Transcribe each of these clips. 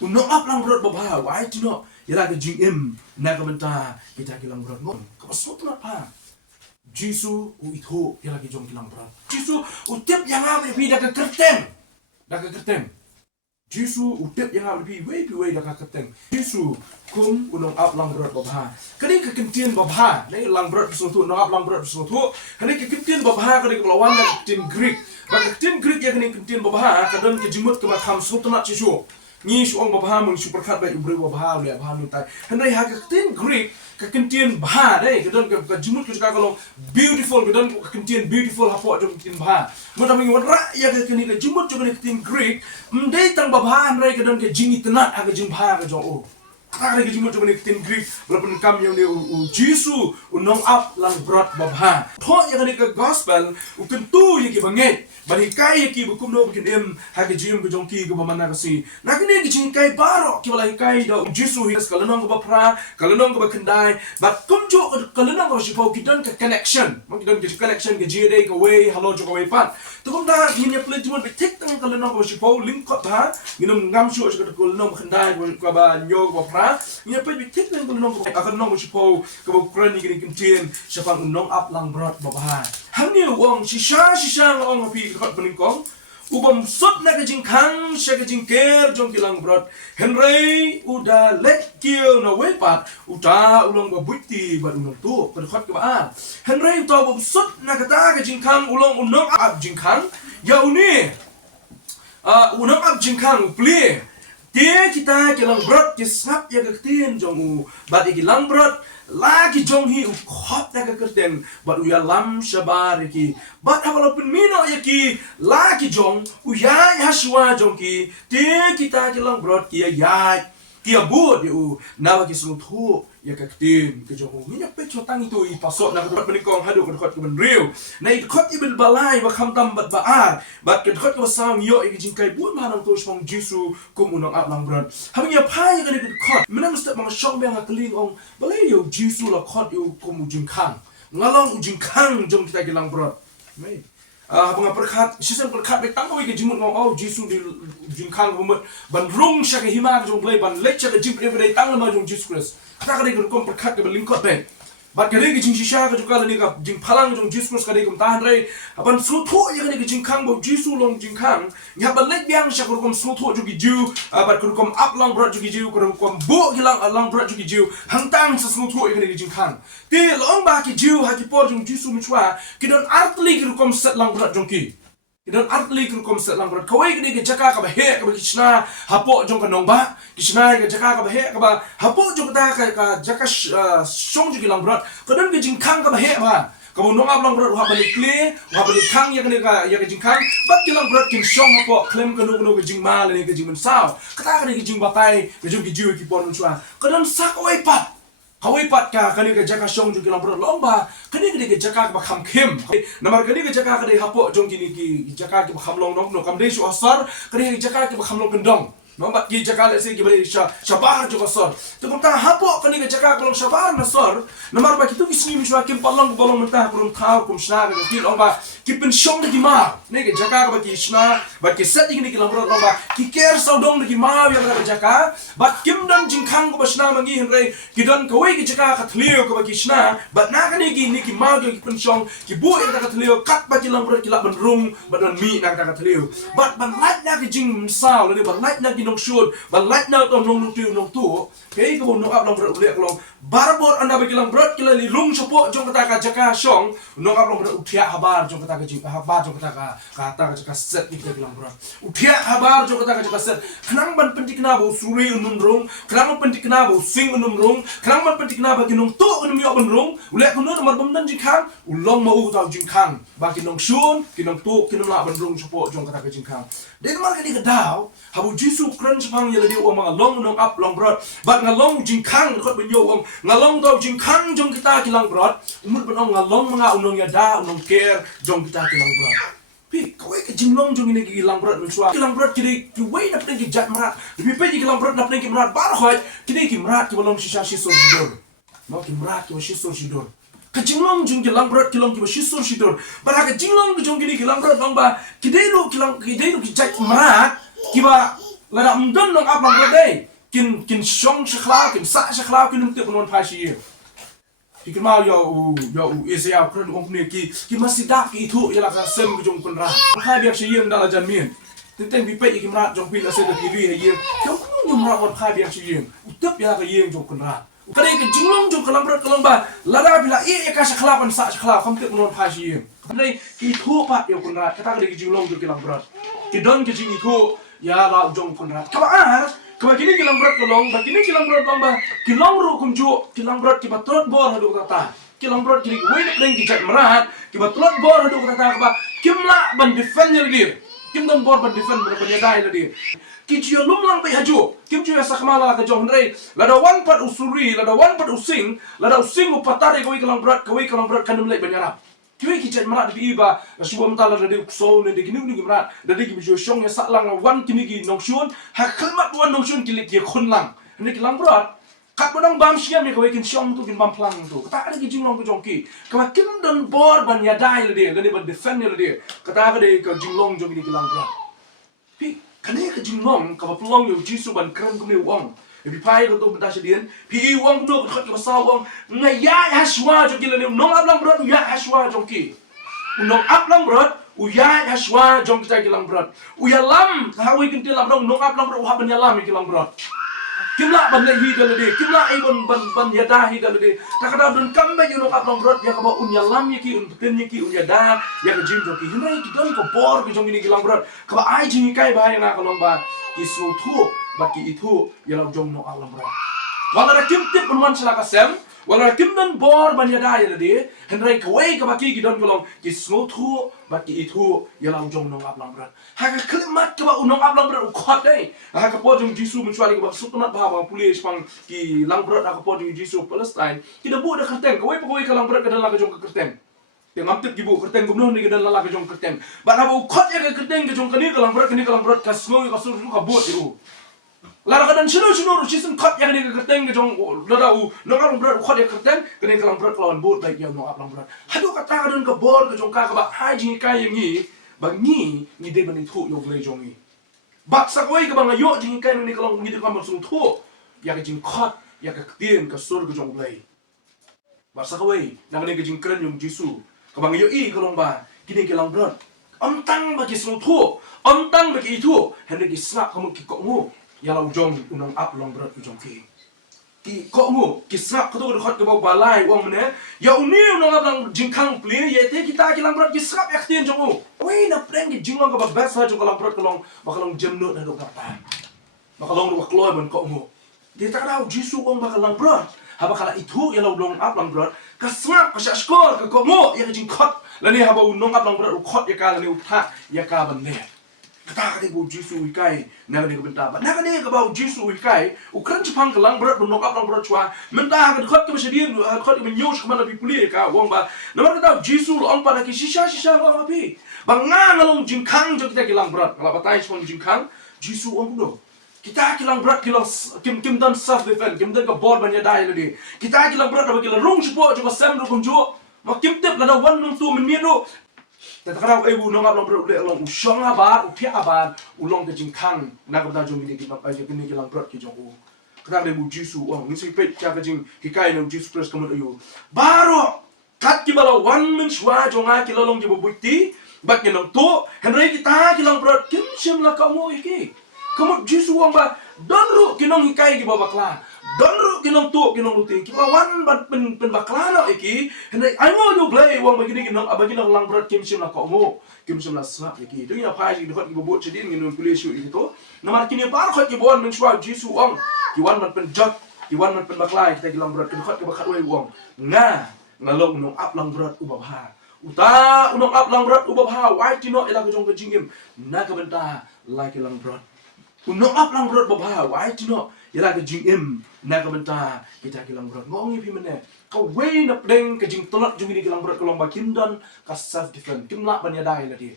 Uno up lang brot babha, why to know? Yala ka jing na ka benta, kita kilang brot ngon. Kapasot na pa. Jisu u itho yala ki jong kilang brot. Jisu u tip yang am pi da ka kerteng. Da ka kerteng. Jisu u tip yang am pi we da ka kerteng. Jisu kum unong up lang brot babha. Kani ka kentien babha, nei lang brot so tu no up lang brot so tu. Kani ka kentien babha kani ka lawan ka kentien Greek. Ba kentien Greek ya kani kentien babha kadon ke jimut ke ba kham sultanat Jisu. Ni suong babha mung superkat ba ubri babha le babha nu tai. Henry ha ka kentien Greek ka kentien babha dei kadon ka jimut ke ka kalau beautiful kadon ka kentien beautiful hapo jong kentien babha. Mo ta mingi wadra ya ka kani ka jimut jong kentien Greek mdei tang babha Henry kadon ka jingi tenat ha ka jing babha ka jong o. Kata lagi jumpa kentien Greek walaupun kami yang dia Jisu unong up lang brot babha. Tho yang ni ka gospel ukentu yang ki banget. Bani kai ki bukum no bikin ha ka jim ko jong ki ko mamana ka si. Na kini ki jing kai baro ki wala kai do Jisu his kalanong ko ba pra kalanong ko ba kendai but kumjo kalanong ko si pau ki don ka connection. Mo ki don ka connection ka jide ka way hello jo ka way pat. Tu kum ta ni play jumpa bi tek tang kalanong ko si pau link ko ba nginum ngam shu ka kalanong kendai ko ba nyo ko pra nya pa bitik nang kulong ko akan nong sipo ko kran ni kentien sa pang unong up lang brot babha hamni wong shisha ong pi kot beningkong ubam sot na ka jingkang sya ka jingker jong kilang brot henry uda let kill na wepat uta ulong babuti ba unong tu per kot ka ba henry to ubam sot na ka ta ka jingkang ulong unong up jingkang ya uni unong up jingkang pli dia kita kilang brot kisap ya ketin jongu bat kilang brot lagi jong hi khot ya kekerten bat uya lam shabar ki bat walaupun mino ya ki lagi jong uya yaswa jong ki dia kita kilang brot kia ya kia bud u nawa ki sulutu ya ketin ke jong minya pe chotang itu i pasok na brot benikong hadu ke khot ke ben real na i khot ibel balai ba kham tam bat baar bat ke khot ke sang yo i jingkai bu manang to spong Jisu kum unong up lang brot habing ya pa ya ke khot menang step mang shong bang akling ong balai yo Jisu la khot yo kum jingkang ngalong jingkang jong kita gilang brot mai bunga perkat sisen perkat be tang ke jimut ngong oh Jisu di jingkang umut ban rung sya ke hima jong play ban lek sya ke jim every tang ma jong Jesus Christ kata kali kom perkat ke lingkot ben bat kali ke jing shisha ke juga ni ka jing phalang jong Jesus Christ kali kom tahan rei apan sutho ya kali ke jingkang bo Jisu long jingkang nya ban lek biang sya kom sutho jugi ju bat kom up lang brot jugi ju kom bo gilang lang brot jugi ju hangtang sa sutho ya kali ke jingkang ti long ba ki ju ha ki por jong Jisu michwa kidon artli kom set lang brot jong ki dan artli kom set lang brot kawai kini ke jaka ka bahe ka kishna hapo jong ka nongba kishna ke jaka ka bahe ka ba hapo jong ta ka jaka shong jugi lang brot kadon ke jingkang ka bahe ba kamu nong ab lang brot ha balik kle ha balik kang ya ke jingkang bat ki lang brot kin shong hapo klem ka no ke jingma le ke jingman sao kata ka ke jing batai ke jong ki ju ki pon chwa kadon sak oi pat kawai pat ka kani ke jaka shong jong kilang brot lomba kani ke jaka ba kham khem namar kani ke jaka ke hapo jong kini ki jaka ke kham long no kam de shu asar kani ke jaka ke kham long kendong nomba ki jaka le se ki bari shabar jo asar to kom ta hapo kani ke jaka ke long shabar na sor namar ba kitu kisni mishwa kim palong bolong mentah kum thau kum shna ke ki lomba ki pen shong de ki ma ne ke jaka ke ba ki shna ba ki set ni kilang brot lomba ki ker saudong de ki ma ya ke jaka ba kim dan jingkhang ko ba shna mangi henre ki don ko ki jaka ka thlio ko ba ki shna ba na ka ni ki ma ki pen shong ki bu ya ka thlio kat ba ki lang brot ki la ban rung ba don mi na ka thlio ba ban lat na ki jing sao le ba lat na ki nong shud ba lat na tong nong tu nong tu ke ko nong up lang brot le long barbor anda ba ki lang brot ki la li lung chopo jong ka jaka shong nong up lang brot uthia habar jong ka jing habar jong ka ta jaka set ni ki lang brot uthia habar jong ka jaka set khnang ban pentik na bo suri unun rong khnang pentik na bo sing unun rong khnang ban pentik na ba ki nong tu unun mi oben rong ule ko no mar bam dan jingkhang ulong ma u ta jingkhang ba ki nong shun ki nong tu ki nong la ban rong chopo jong ka jingkhang den mar ka ni ka daw habu Jisu kran chapang yela di o mga long nong up long brot bat ngalong jingkhang ko ben yo ong ngalong daw jingkhang jong kita ki lang brot umur ban ong ngalong mga unong ya da unong care jong kita ki lang brot pi kawai ke jinglong jong ini ki lang brot mensua ki lang brot kiri ki wei na ki jat marat pi pe ki lang brot na ki marat bar khoi kini ki marat ki bolong shisha shisor sidor no ki marat ki shisor sidor ka jinglong jong ki lang brot ki long ki shisor sidor bara ka jinglong jong ki lang brot long ba ki dei no ki jat marat ki ba la da mdon nong ap lang bro dei kin shong shklau kin sa shklau kin mte pun phai shi Ikin mau yo Israel kron ong ne ki masida ki thu ya la ka sem ku jong kun ra khai biak shi yem da la jan mien ten bi pe ikim ra jong pi la se da ki ri yem ko ku nyum ra won khai biak shi yem utep ya ka yem jong kun ra ka dei ke jinglong jong kalam bro kalam ba la da bila e ka shkhala pan sa shkhala kham te kun phai shi yem dei ki thu pa yo kun ra ka ta ke jinglong jong kalam bro ki don ke jing thu ya la jong kun ra ka ba Kau kini kilang berat kolong, kini kilang berat kolong bah, kilang ru kumju, kilang berat kibat trot bor hadu kata, kilang berat kini wei nak deng kicat merat, kibat trot bor hadu kata kaba, kimla ban defend yang dia, kim don bor ban defend berapa nyadai dia, kicio lum lang pai haju, kim cuy sakmala ke jong hendrai, lada wan pat usuri, lada wan pat using upatari kau kilang berat kandung lek banyarap. Kiwi kicat merat di iba, subuh mentala dari kusau ni kini merat, dari kini josong ya saklang wan kini ki nongshun, hak kelmat wan nongshun kili ki khunlang, ni kilang berat. Kat padang bam siam ni kau ikin siam tu kin bam plang tu, kata ada kijing long kejongki, kau kim dan bor ban yadai le dia, gani ban defend le dia, kata ada kau jinglong jong ni kilang berat. Pi, kene ke jinglong kau pelong yo jisu ban keren kau ni wang. Pi pai ko to benda sedian, pi wang do ko ko sa wang ngaya haswa jo kila ni nong ablang berat ya haswa jong ki. Nong ablang berat ya haswa jong kita kilang berat. Ya lam hawi kintil ablang nong ablang berat ha ban ya lam kilang berat. Kimla ban le hi dal de, kimla ai ban ya da hi dal de. Ta kada don kambe yo nong ablang berat ya ka ba un ya lam ya ki un pen ya ki un ya da ya ka jim jo ki. Hinai ki don ko bor ki jong ni kilang berat. Ka ba ai jing kai ba ya na ka long ba ki su thu baki itu yalau jong no alam ra wala ra kim tip unwan sala kasem wala ra kim dan bor ban yada ya de henrai kawai ka baki gidon kolong ki smo thu baki itu yalau jong no alam ra ha ka klimat ka ba unong alam ra ukhat dai ha ka po jong jisu mencuali ka ba supnat ba ba pulis pang ki lang brat ka po jong jisu Palestine ki da bu da kerteng kawai pa kawai ka lang brat ka dan la ka jong ka kerteng yang amtip gibu kerteng gumno ni ka dan la ka jong kerteng ba na ba ukhat ya ka kerteng ka jong kani ka lang brat ka smo ka sur ka bu tu lara kadan sino rusisan kat yang dia kerteng ke jong lara nongal berat ukhat dia kerteng kene kalang berat lawan bot baik yang nongap lang berat hadu kata kadan ke bor ke jong ka ba haji kai yang ni bangi ni de ban thu yo glei jong ni bak sakoi ke bang yo jing kai ni kalang ni de kam sung thu ya ke jing khat ya ke tien ke sur ke jong glei bak sakoi nang ni ke jing kren yung jisu ke bang yo i kalang ba kini kalang berat tang bagi sung thu tang bagi itu hendak isnak kamu ki kok mu yalau jong unang ap long berat ujong ki kok mu kisap kau tu khot ke bau balai wang mana ya uni unang ap lang jingkang pli ye te kita kilang berat kisap yaktien jong mu wei na preng ki jinglong ke bas bas jong kalang berat kalong bakalang jemnut na do kata bakalong do kloy ban kok mu dia tak tahu jisu wang bakalang berat haba kala itu yalau long ap lang berat kasap kasya skor ke kok mu ya jingkot lani haba unang ap lang berat khot ya kala ni utha ya ka ban ne kata kata bu jisu ikai naga ni kebenta ba naga ni kebau jisu ikai ukran cipang kelang berat benok up lang berat cua mentah kan khot ke bersedia khot ke menyus kemana pi puli ka wong ba nomor kata jisu ong pada ki sisa wong api bangang ngalong jingkang jo kita kilang berat kalau batai sepon jingkang jisu ong do kita kilang berat kilang kim dan self defense kim dan ke bor banyak dai lagi kita kilang berat apa kilang rung support jo sem do kunju makim tip lada wan nung tu menmiru Tetakara ibu nongap long berat ulek long usong abar upia abar ulong ke jingkang nak berda jom ini kita aja kini kilang berat ke jongku kita ada ibu jisu wang ni sepet cak jing hikai nong jisu plus kamu ayu baru kat kibala wan menshwa jonga kilalong jibu bukti bak nong tu henry kita kilang berat kim sim lah kamu iki kamu jisu wang ba donru kinong hikai kibawa bakla donru kinong tu kinong luting kibawan pen bakla no iki henry ayo you play wang begini kinong abagi nong lang berat kim sim lah kamu kim sim lah snap iki tu ya pai dekat kibawa bot cedin nginong kuliah syu itu namar kini bar khot kibawan menshwa jisu wang kiwan man pen jot kiwan man pen bakla kita kilang berat dekat kibakat wang ngalong nong ap lang berat ubabha uta unong ap lang berat ubabha wai tino ila ko jong ke jingim na ka benta like lang berat unong ap lang berat babha wai tino ila ke jingim na ka benta kita kilang berat ngongi pi mene ka wei na pleng ke jing tolak jung ni kilang berat kolong ba kindan ka self defense kimla ban ya dai la di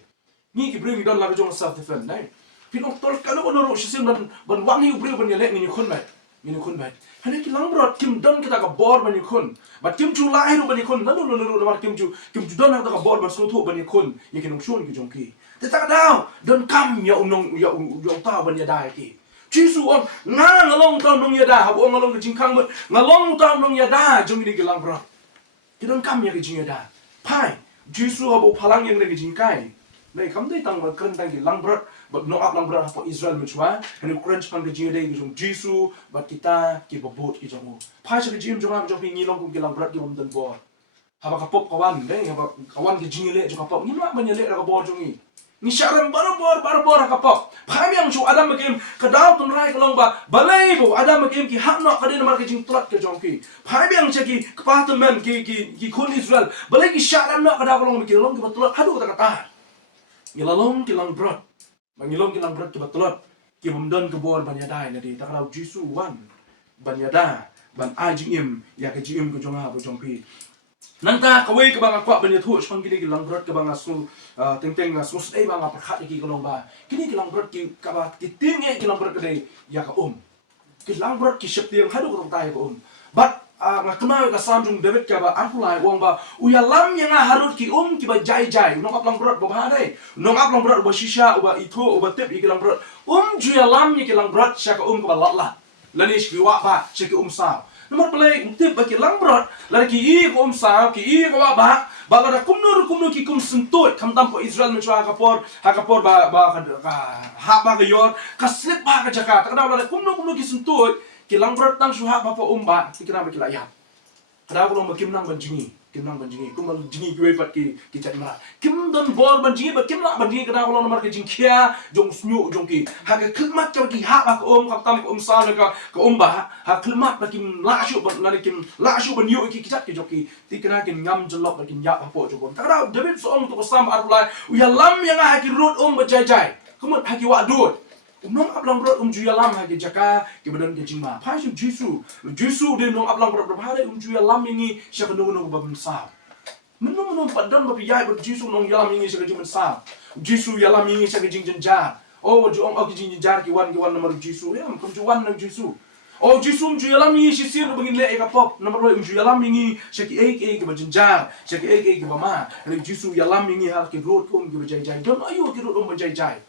ni ki bring don la ka jong self defense dai pin ok tol kalo no ro shisim ban wangi ubri ban ya le ni khun bai ini kun baik. Hanya kilang berat kim don kita ke bor banyak kun. Bat kim cu lahir banyak kun. Lalu mat kim cu don kita ke bor bersuatu banyak kun. Ya kinong shun ki jongki. Kita tahu don kam ya unong tahu banyak dah ki. Jisu ong ngalong tau nong yada habu ong ngalong kejing kang ngalong tau nong yada jong ini gelang berat. Kita kam ya kejing yada. Pai Jisu habu palang yang kejing kai. Nei kam dai tang keren tang gelang berat. But no up lang berat hapo Israel mencuba. Ini keren span kejing yada kejong Jisu bat kita ki babot ki jong. Pai sa kejing jong habu jong ngilong kum gelang berat ki om dan bor. Haba kapop kawan dai haba kawan kejing yele jong kapop ngilak menyele ra bor jong ni. Ni syaram barabor kapop. Paham yang su Adam makim kadau tun rai kalong ba balai bo Adam makim ki hak nok kadin mar kejing tlat ke jong ki. Paham yang ceki kepatan men ki kun Israel balai ki syaram nok kadau kalong mikir long ki batulot hadu kata kata. Ngilalong ki lang brot. Mangilong ki lang brot ki batulot ki bumdon ke bor banyadai nadi tak kadau Jisu wan banyada ban ajing im ya kejing im ke jong ha bo jong pi. Nanta kawai ke bang akwa banya thu shon kini gilang berat ke bang asu teng asu sei bang apakhat ki kolong ba kini gilang berat ki kaba ki tinge gilang berat ke ya ka gilang berat ki shep tiang hadu ko tai ko but ngakma ka samjung David ka ba ankulai wong ba uya lam yang harut ki ki ba jai nong aplang berat ba dai nong aplang berat ba shisha ba itu ba tip gilang berat ju ya lam ni gilang berat sya ka ka ba latla lanish ki wa ba sya ki sa nomor play tip bagi lang berat lagi ki ko sa ki ko ba lada kumnur ki sentut kam tampo Israel mencoba hakapor ba ha ba ke yor ka slip ba ka jaka tak lada kumnur ki sentut ki lang berat tang suha ba ba tikira ba ki layat kada ko makim nang banjingi kim nang banjingi kumal jingi ki pat ki chat mara kim don bor banjingi ba kim la banjingi kada ko nomor ke jingkia jong snyu jong ki ha ka khidmat ki ha ba ko kam tam ko sa ka ba ha khidmat ba kim la shu ban la kim la shu ban yu ki chat ki joki tikira ki ngam jelok ba kim ya ba po jong kada David so to ko sam arulai ya lam yang ha ki rut ba jai kumut ha ki wa dut nong aplang berat juya lam hagi jaka ke badan ke jingma pa ju Jisu de nong aplang berat berhari juya lam ini siapa nong babun sa menung padan ba piyai ber Jisu nong yalam ini siapa jing sa Jisu yalam ini siapa jing jenjar oh ju ong ok jing jenjar ki wan nomor Jisu ya kum ju wan nang Jisu oh Jisu ju yalam ini si sir begin le ka pop nomor ju yalam ini siapa ke jenjar siapa ke bama Jisu yalam ini hal ke road kum ke jai don ayo ke road jai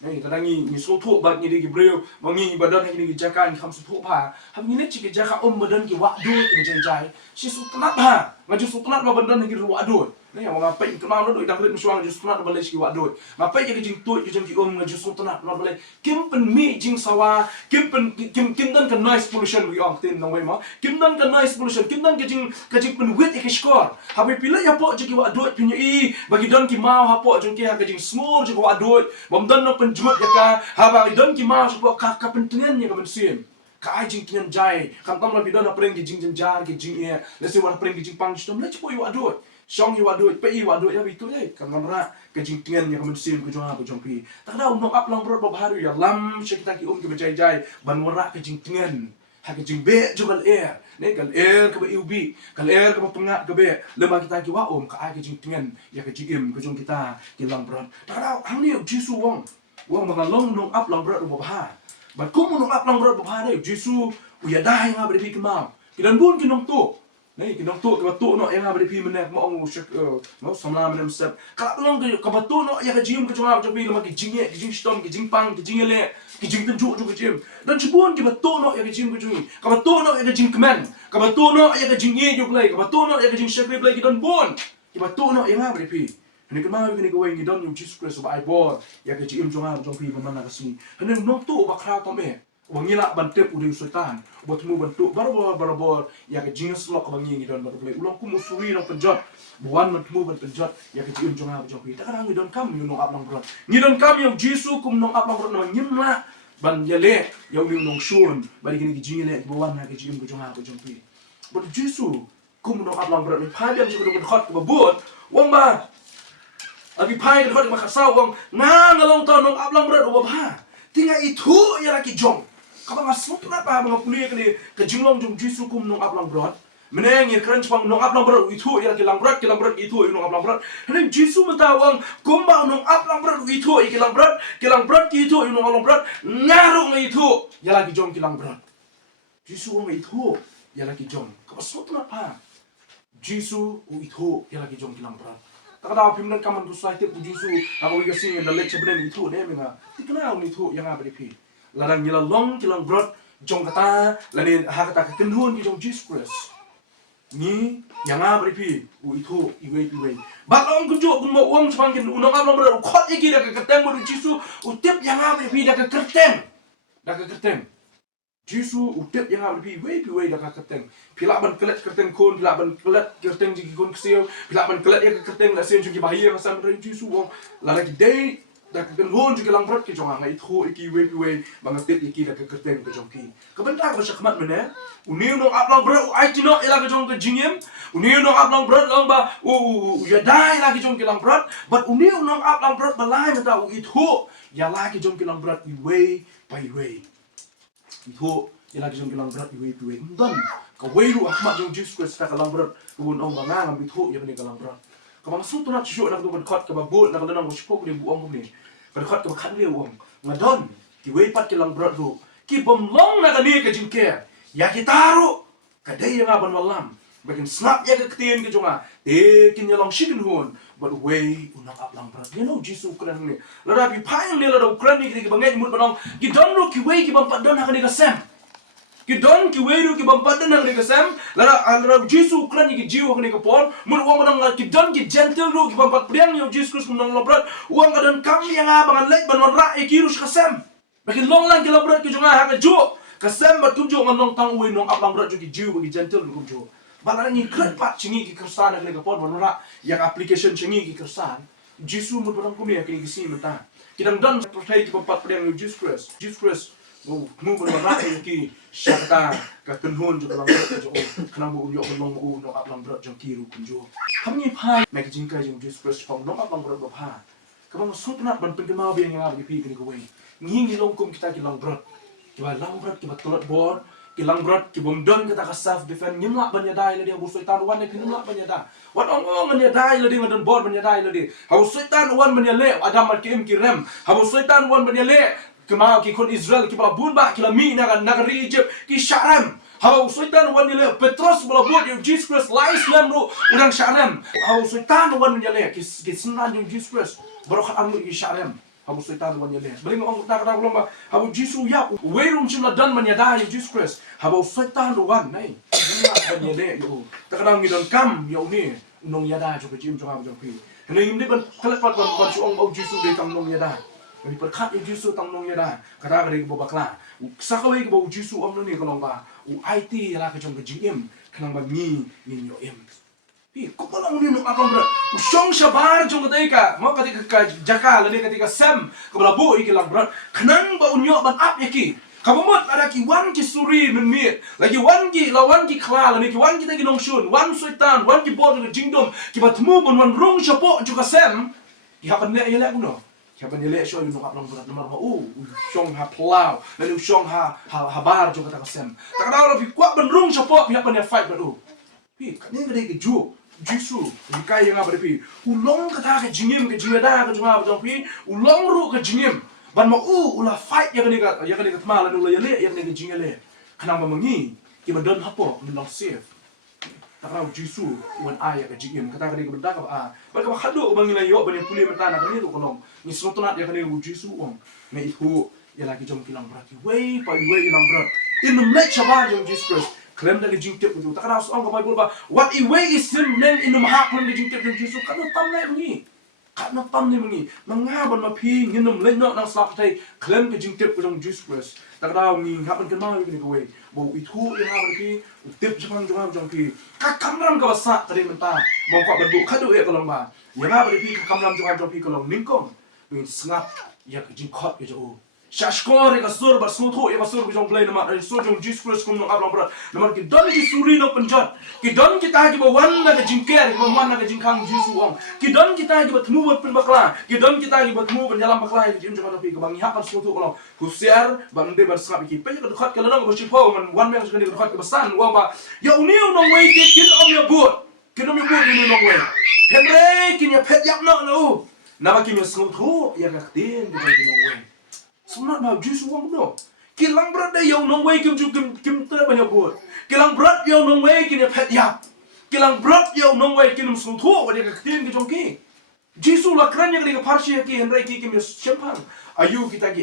Nih, kadang ni soto bat ni di Gibril, wangi badan ni jakan kam soto pa. Ham ni cik jaka badan ki wakdu ki jai. Si sutnat ha, ngaju sutnat ba badan ki wakdu. Nih, yang ngapai itu mana do idang rit musuang ju sutnat balai ki wakdu. Ngapai jadi jing tu jing ki ngaju sutnat not balai. Kim pen mi jing sawa, kim dan kan noise pollution we ong tin nong wei ma. Kim dan kan noise pollution, kim dan ke jing pen wit ki skor. Habi pila ya po jing ki wakdu pinya bagi don ki mau ha po jing ki ha ke jing smur jing wakdu. Bom dan no penjut ya ka haba idon ki ma so ka pentingan ya ka bensin ka jing kian jai kam tam la bidon apreng ki jing jar ki jing ya lesi wan apreng ki jing pang stom le chipo yu adu song yu adu pe yu adu ya bitu le kam ra ka jing tian ya ka bensin ku jong pi tak da no up lang bro haru ya lam shekita ki ki jai ban wara ka jing tian ha ka jing be jugal air ne kal air ka ubi kal air ka pengat ka be lema kita ki wa ka jing tian ya ka jing ku jong kita ki lang bro tak da hang ni Jisu wong mga long nong up lang berat babaha. But kung nong up lang berat babaha dai Jisu uya dai nga beri kemam. Kidan bun kinong tu. Nei kinong tu ka tu no yang beri pi menek mo ong shek no samla menem sep. Ka long ka batu no ya ka jim ka chunga ka pi lama ki jing ki jing stom ki jing pang ki jing le ki jing tenju ju ka jim. Dan chibun ki batu no ya ka jim ka jungi. Ka batu no ya ka jing kemen. Ka batu no ya ka jing ye ju play. Ka batu no ya ka jing shek play ki dan bun. Ki batu no yang beri pi. Ini kemana ini kau ingin don Jesus Kristus Bible ya ke cium jongan jong pi mana kasih. Ini nong tu bakra tome. Wangila bantep udah sultan. Buat mu bantu barabor ya ke jenis lok wangi don baru boleh ulang ku musuri nong penjot. Buan mu ban penjot ya ke cium jongan jong pi. Tak ada ngidon kam nong aplang berat. Ngidon kam yang Jesus kum nong aplang berat nong nyimla ban yale yang nong shun. Balik ini ke jingile buan ya ke cium jongan jong pi. Buat Jesus kum nong aplang berat. Padian juga dengan hot kebabut. Wong ba Abi pai kan mak kasau kong ngalong tahun nong ablang berat ubah ha. Tinggal itu ya lagi jong. Kapag ngasut na pa mga puliya kani ka jinglong jong Jisu kum nong ablang berat. Meneng ya keren pang nong ablang berat itu ya lagi lang berat itu nong ablang berat. Heneng Jisu mentawang kumba nong ablang berat itu kilang berat itu nong ablang berat ngarung itu ya lagi jong kilang berat. Jisu nong itu ya lagi jong. Kapag ngasut na pa Jisu itu ya lagi jong kilang berat. Tak ada apa kaman tu slide tu Jisu aku ikut sing dan lecture brand itu deh menga. Ikenal itu yang apa depi. larang nila long kilang brot jong kata lani hakata ka kenhun ki jong Jesus Christ ni yang abri pi u itu iwe balong kunjo kun mo uang sepangkin unang ablang brot khot iki da ka keteng mo Jesus utip yang abri pi da ka kerteng Jesus utip yang abri pi we da ka kerteng pila ban kelet kerteng kon pila ban kelet kerteng jiki kon ksio pila ban kelet ya ka kerteng la sen jiki bahia ka sam Jesus wong la lagi day da ka kenhun jiki lang brot ki jong ngai itu iki we bangatip iki da ka kerteng ka jong ki kabentak ba syakmat mena uniu no ablang brot ai tino ila ka jong ka jingem uniu no ablang brot long ba ya dai la ki jong ki lang brot but uniu no ablang brot balai mata itu ya la ki jong ki lang brot we by way itu ya lagi jong ki lang brot we ndon ka we ru ahmat jong Jesus Christ ka lang brot kubun ong banga ngam itu ya ni ka lang brot ka bang sung tunat syu na ku ban khot ka ba bot na ka nang sipok ni buong ni ka khot ka khan le wong ngadon ki we pat ki lang brot ru ki bom long na ka ni ka jingke ya ki taru ka dai nga ban walam bakin snap ya ka ktien ki jonga te kin ya long shikin hun but way unang ablang brot Jesus kran ni lara bi phang le lara kran ni ki bangai mut banong ki don ru ki we ki bam pat don ha ni ka sem ki don ki we ru ki bam pat don ha ni ka sem lara Jesus kran ni ki jiu ha ni ka pon mut wong banong ki don ki gentle ru ki bam pat priang yo Jesus Christ kunang lo brot wong ka don kam yang abangan lek ban ra e ki ru ka sem bakin long lang ki lo brot ki jonga ha ka ju kasem bat kumjo nong tang we nong ablang brot ju ki jiu ki gentle ru kumjo balang ni kret pat chingi ki kersan ak lega pon manora yang application chingi ki kersan Jesus mut barang kumi akini kisi mata kidang dan percaya ki pempat pedang Jesus Christ mu manora ki syarta ka kenhun ju balang jo kenang bu unyo nong u no ablang brot jo kiru kunjo kami phai mek jingkai jo Jesus Christ pong nong ablang brot ba pha kabang sutnat ban penggemau bi yang abi pi kini ko we ngingi longkum kita ki lang brot ki ba lang brot ki ba tulot bor kilang brot ki bom don kata ka self defend nyimla ban ya dai le dia bu setan wan ne nyimla ban ya da wan ong ban ya dai le dia ngadon bor ban ya dai le dia hau setan wan ban ya le adam mar kim ki rem hau setan wan ban ya le kema ki kon Israel ki ba bun ba ki la mi na nagari Egypt ki sharam hau setan wan ya le Petros bala bot you Jesus Christ la Islam ru udang sharam hau setan wan ban ya le ki sunan you Jesus Christ barokat amu ki sharam habu setan wan yele bring ong ta ka lomba habu Jesus ya we rum chimla dan man yada Jesus Christ habu setan wan nai ban yele yo ta ka ngi don kam yo ni nong yada jo ke jim jo habu jo pi ne yim ni ban khala pat ban chu ong au Jesus de kam nong yada ni per khat Jesus tang nong yada ka ta ka ri bo bakla sa ka we bo Jesus om ni ka long ba u IT la ka jong ke jim kanang ba ni yo em pi ko pala uni no abang bro usong sabar jong ka mo ketika jaka lani ketika sem ko bala bu ikilang bro kenang ba unyo ban up yaki kabumot ada ki wan ki suri menit lagi wan ki lawan ki kla lani ki wan ki tagi nong shun wan sultan wan ki bod ki jingdom ki batmu bon wan rong chapo juga sem ki haban ne yele kuno ki haban yele sho no abang bro nomor ba usong ha plau lani usong ha habar juga ta sem tak ada fi kwa ban rong chapo pi haban ya fight ba pi kani ngade ki ju Jesus, jika yang apa depi, ulong kata ke jingim ke jingada ke junga apa pi, ulong ru ke jingim, ban mau ulah fight yang ni ke temalan ulah yale yang ni ke jingale, kenapa mengi, kita don hapo ni long safe, tak tahu Jesus, wan ayah ke jingim, kata ke benda apa mereka khadu bang nilai yo bani puli mentana kan itu kolong, ni senutunat yang ni Jesus ong, me itu ya lagi jom kilang berarti, way by way kilang berat, in the next shabar jom Jesus. Klaim dari jingtip itu. Tak kena soal ke Bible ba. What a way is him name in the mahakon dari jingtip dari Jesus. Kano tam na mengi. Kano tam na mengi. Mangaban mapi nginum lenok nang slapatay. Klaim ke jingtip ko jong Jesus Christ. Tak kena ngi hapan kan mau ini kawai. Bau itu yang hapan ki. Utip jepang jong ki. Kakamram ka basa tadi mentah. Mongkok berbu kadu ya kolong ba. Yang hapan ki kakamram jong ki kolong ningkong. Ngin sengap ya ke jingkot ke jauh. Shashkor ka sur bar smutho e basur bijong play nama so jong Jesus Christ kum no ablang brat nama ki don ki suri no penjat ki don kita ki bawan na ka jingker ki bawan na ka jingkang Jesus wong ki don kita ki batmu bat pen bakla ki don kita ki batmu ban jalan bakla ki jim jong tapi ka bangi hakan smutho kolong husiar bang de bar skap ki pe ka khat ka lanang ko chipo man wan meng skani ka khat ka basan wong ba ya uniu no way ki kin om ya but kin om ya but ni no way henre kin ya pet yak no no nama ki mi smutho ya ka tin ki no way Sunat mau Jesus wong no. Kilang berat dah yang nong way kim ter banyak buat. Kilang berat yang nong way kini pet yap. Kilang berat yang nong way kini musuh tua pada ketin ke jongki. Jesus lah keren yang kita parsi ki henry ki kim sempang. Ayu kita ki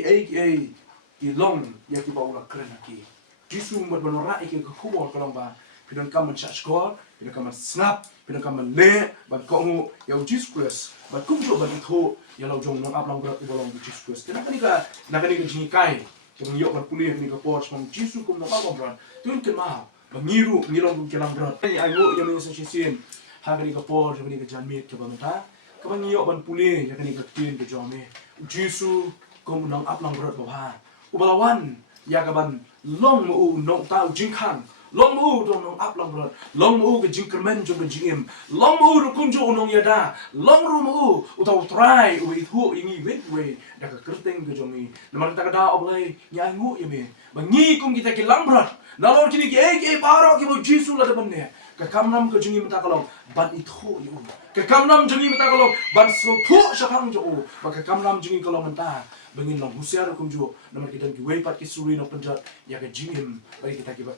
ilong ya ki baula keren ki jisu mat banora ke khubol kalong ba pidon kam chat score pidon kam snap pidon kam le ban ko ngu ya jisu Christ ban kum jo ban tho ya lo jong nong ap long bra ibolong jisu Christ kana kani ka jing kai yang yok ban kuliah ni ka pos mong jisu kum nong ap long bra tun ken ma bangiru ngilong kum kelang bra ai ngo ya me sa sin ha kani ka pos kani ka janmit ke ban ta ka ban yok ban puliah ya kani ka tin ke jome jisu kum nong ap long bra ba ubalawan ya kaban long mu nong tau jingkang long mu dong nong ap long bro long mu ke jingkermen jong ke jingim long mu ru kunjo nong yada long ru mu utau try u itu ingi wet we da ka kerteng ke jomi namar ta kada oblai nya ngu yeme bangi kum kita ke lang bro na lor kini ke baro ke bo jisu la depan ne ka kamnam ke jingim ta kalong ban itu yu ke kamnam jingim ta kalong ban so thu sakang jo ba ka kamnam jingim kalong menta bangin long husiar kum jo namar kita ki wei pat ki suri no penjat ya ka jingim bagi kita ki ba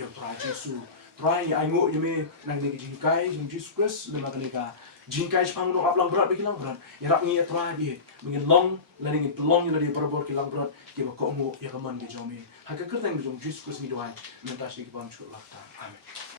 ya tra Jesu try ai ngo yeme nang ni jingkai jing Jesus Christ le ma ka jingkai spang no aplang berat bagi lang berat ya rak ngi tra bi bangin long la ni long ni la parabor ki lang berat ki ba ko ngo ya ka man ki jomi ha ka kerteng jong Jesus Christ ni doai mentas ki ban chu lakta amen